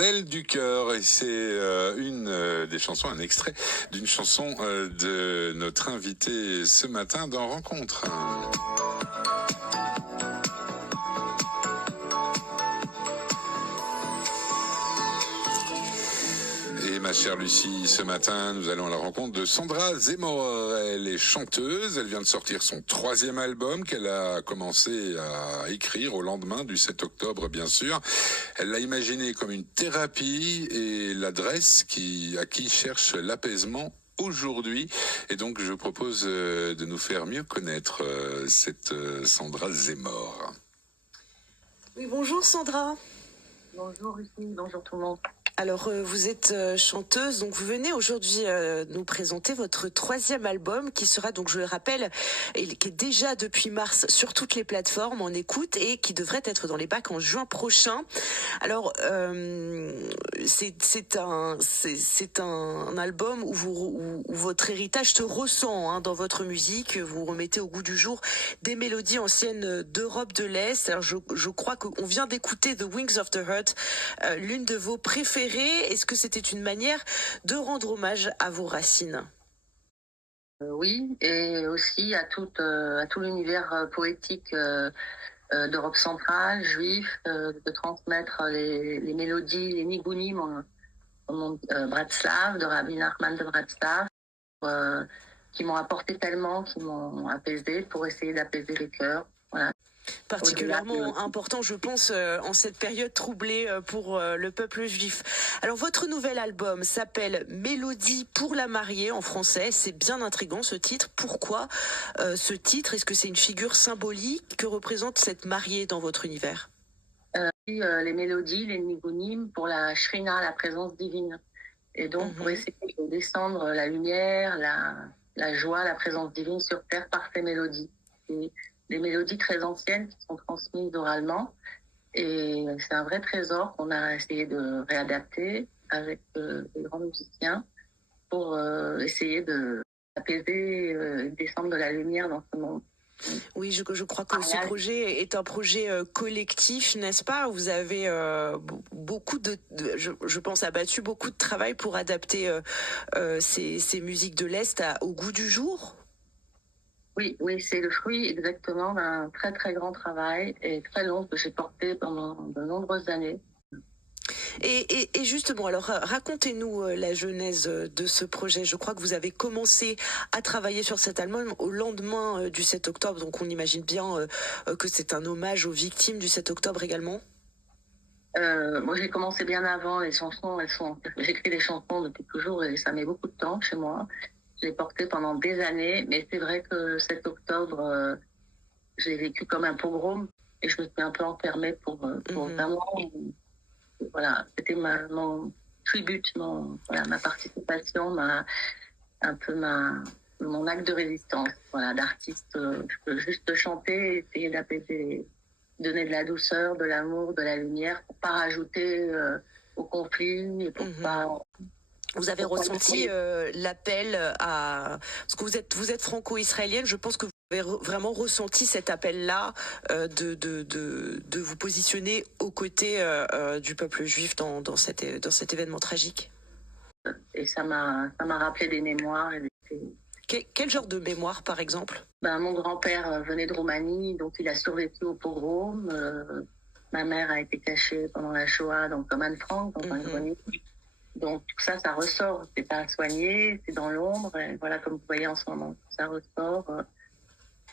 Zèle du cœur, et c'est une des chansons, un extrait d'une chanson de notre invité ce matin dans Rencontre. Et ma chère Lucie, ce matin, nous allons à la rencontre de Sandra Zemmour. Elle est chanteuse, elle vient de sortir son 3e album qu'elle a commencé à écrire au lendemain du 7 octobre, bien sûr. Elle l'a imaginé comme une thérapie et l'adresse à qui cherche l'apaisement aujourd'hui. Et donc, je propose de nous faire mieux connaître cette Sandra Zemmour. Oui, bonjour Sandra. Bonjour Lucie, bonjour tout le monde. Alors, vous êtes chanteuse, donc vous venez aujourd'hui nous présenter votre 3e album qui sera, donc je le rappelle, qui est déjà depuis mars sur toutes les plateformes en écoute et qui devrait être dans les bacs en juin prochain. Alors, c'est un album où votre héritage se ressent dans votre musique. Vous remettez au goût du jour des mélodies anciennes d'Europe de l'Est. Alors, je crois qu'on vient d'écouter The Wings of the Heart, l'une de vos préférées. Est-ce que c'était une manière de rendre hommage à vos racines ? Oui, et aussi à tout l'univers poétique d'Europe centrale, juif, de transmettre les mélodies, les nigunim Bratslav, de Rabbi Nachman de Bratslav, qui m'ont apporté tellement, qui m'ont apaisé pour essayer d'apaiser les cœurs. Voilà. Particulièrement important, je pense, en cette période troublée pour le peuple juif. Alors, votre nouvel album s'appelle Mélodie pour la mariée en français. C'est bien intriguant ce titre. Pourquoi ce titre ? Est-ce que c'est une figure symbolique que représente cette mariée dans votre univers ? Les mélodies, les nigunim pour la shrina, la présence divine. Et donc, pour essayer de descendre la lumière, la joie, la présence divine sur terre par ces mélodies. Et des mélodies très anciennes qui sont transmises oralement. Et c'est un vrai trésor qu'on a essayé de réadapter avec des grands musiciens pour essayer d'apaiser, descendre de la lumière dans ce monde. Oui, je crois que ce projet est un projet collectif, n'est-ce pas ? Vous avez beaucoup je pense, abattu beaucoup de travail pour adapter ces musiques de l'Est au goût du jour. Oui, c'est le fruit exactement d'un très très grand travail et très long que j'ai porté pendant de nombreuses années. Et justement, alors racontez-nous la genèse de ce projet. Je crois que vous avez commencé à travailler sur cet album au lendemain du 7 octobre, donc on imagine bien que c'est un hommage aux victimes du 7 octobre également. Moi, j'ai commencé bien avant. Les chansons, j'écris des chansons depuis toujours et ça met beaucoup de temps chez moi. Je l'ai porté pendant des années, mais c'est vrai que le 7 octobre, j'ai vécu comme un pogrom et je me suis un peu enfermée pour vraiment... Voilà, c'était mon tribut, ma participation, mon acte de résistance, d'artiste. Je peux juste chanter, essayer d'apaiser, donner de la douceur, de l'amour, de la lumière, pour pas rajouter au conflit et pour pas... Vous avez ressenti l'appel à... Parce que vous êtes franco-israélienne, je pense que vous avez vraiment ressenti cet appel-là de vous positionner aux côtés du peuple juif dans cet événement tragique. Et ça m'a rappelé des mémoires. Quel genre de mémoire, par exemple ? Mon grand-père venait de Roumanie, donc il a survécu au pogrom. Ma mère a été cachée pendant la Shoah, donc comme Anne Frank, dans un grenier. Donc tout ça, ça ressort. C'est pas soigné, c'est dans l'ombre. Et voilà, comme vous voyez en ce moment, ça ressort.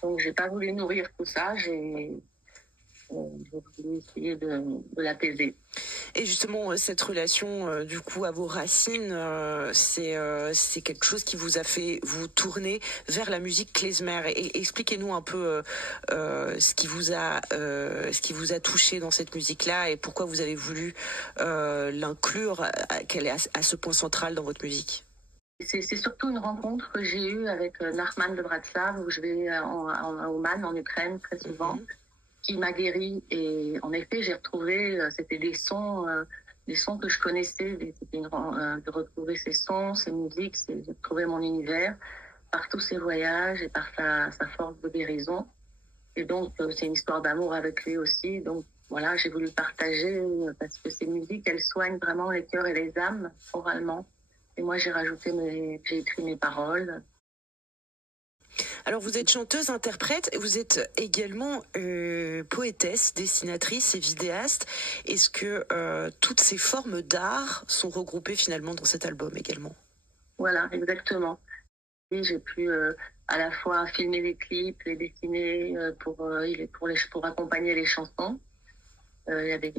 Donc j'ai pas voulu nourrir tout ça. J'ai voulu essayer de l'apaiser. Et justement, cette relation, du coup, à vos racines, c'est quelque chose qui vous a fait vous tourner vers la musique klezmer. Et expliquez-nous un peu ce qui vous a touché dans cette musique-là et pourquoi vous avez voulu l'inclure, qu'elle est à ce point central dans votre musique. C'est surtout une rencontre que j'ai eue avec Nachman de Bratslav, où je vais en Oman, en Ukraine, très souvent. Qui m'a guéri, et en effet j'ai retrouvé c'était des sons que je connaissais, c'était de retrouver ces sons, ces musiques, de retrouver mon univers par tous ses voyages et par sa force de guérison. Et donc c'est une histoire d'amour avec lui aussi, donc voilà, j'ai voulu partager parce que ces musiques, elles soignent vraiment les cœurs et les âmes oralement. Et moi, j'ai écrit mes paroles. Alors vous êtes chanteuse, interprète, vous êtes également poétesse, dessinatrice et vidéaste. Est-ce que toutes ces formes d'art sont regroupées finalement dans cet album également? Voilà, exactement. Et j'ai pu à la fois filmer les clips, les dessiner pour accompagner les chansons. Il y a des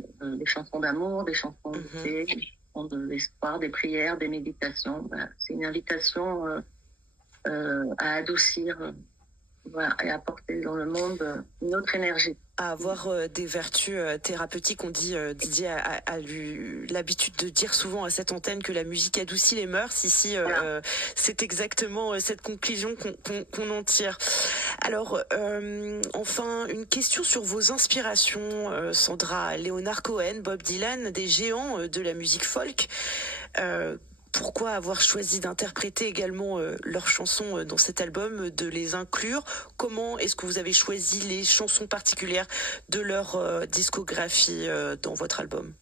chansons d'amour, des chansons de paix, des chansons d'espoir, des prières, des méditations. Voilà. C'est une invitation à adoucir voilà, et apporter dans le monde une autre énergie. À avoir des vertus thérapeutiques. On dit, Didier a eu l'habitude de dire souvent à cette antenne que la musique adoucit les mœurs. Ici, voilà. C'est exactement cette conclusion qu'on en tire. Alors, enfin, une question sur vos inspirations, Sandra. Leonard Cohen, Bob Dylan, des géants de la musique folk. Pourquoi avoir choisi d'interpréter également leurs chansons dans cet album, de les inclure? Comment est-ce que vous avez choisi les chansons particulières de leur discographie dans votre album?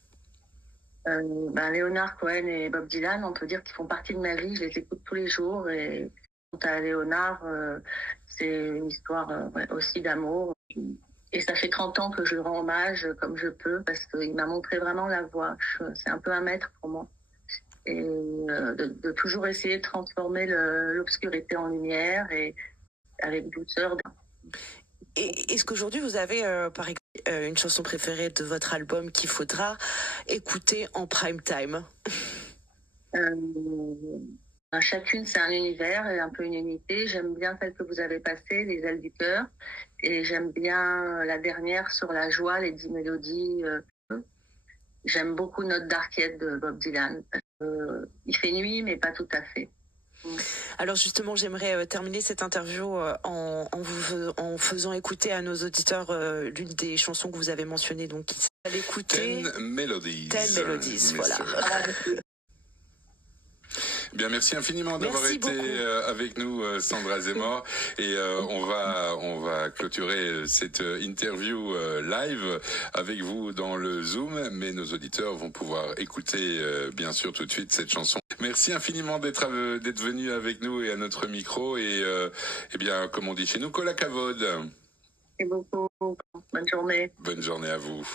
Leonard Cohen et Bob Dylan, on peut dire qu'ils font partie de ma vie. Je les écoute tous les jours. Et quant à Leonard, c'est une histoire aussi d'amour. Et ça fait 30 ans que je lui rends hommage comme je peux parce qu'il m'a montré vraiment la voie. C'est un peu un maître pour moi. Et de toujours essayer de transformer l'obscurité en lumière et avec douceur. Et est-ce qu'aujourd'hui vous avez par exemple une chanson préférée de votre album qu'il faudra écouter en prime time? Chacune c'est un univers et un peu une unité. J'aime bien celle que vous avez passée, Les ailes du cœur, et j'aime bien la dernière sur la joie, les 10 mélodies. J'aime beaucoup Note d'Arquette de Bob Dylan. Il fait nuit, mais pas tout à fait. Alors justement, j'aimerais terminer cette interview en faisant écouter à nos auditeurs l'une des chansons que vous avez mentionnées. Donc, à l'écouter. 10 Melodies. 10 Melodies, voilà. Bien, merci infiniment d'avoir été avec nous, Sandra Zemmour. Et on va clôturer cette interview live avec vous dans le Zoom, mais nos auditeurs vont pouvoir écouter bien sûr tout de suite cette chanson. Merci infiniment d'être venu avec nous et à notre micro. Et eh bien, comme on dit chez nous, Kola Kavod. Merci beaucoup. Bonne journée. Bonne journée à vous.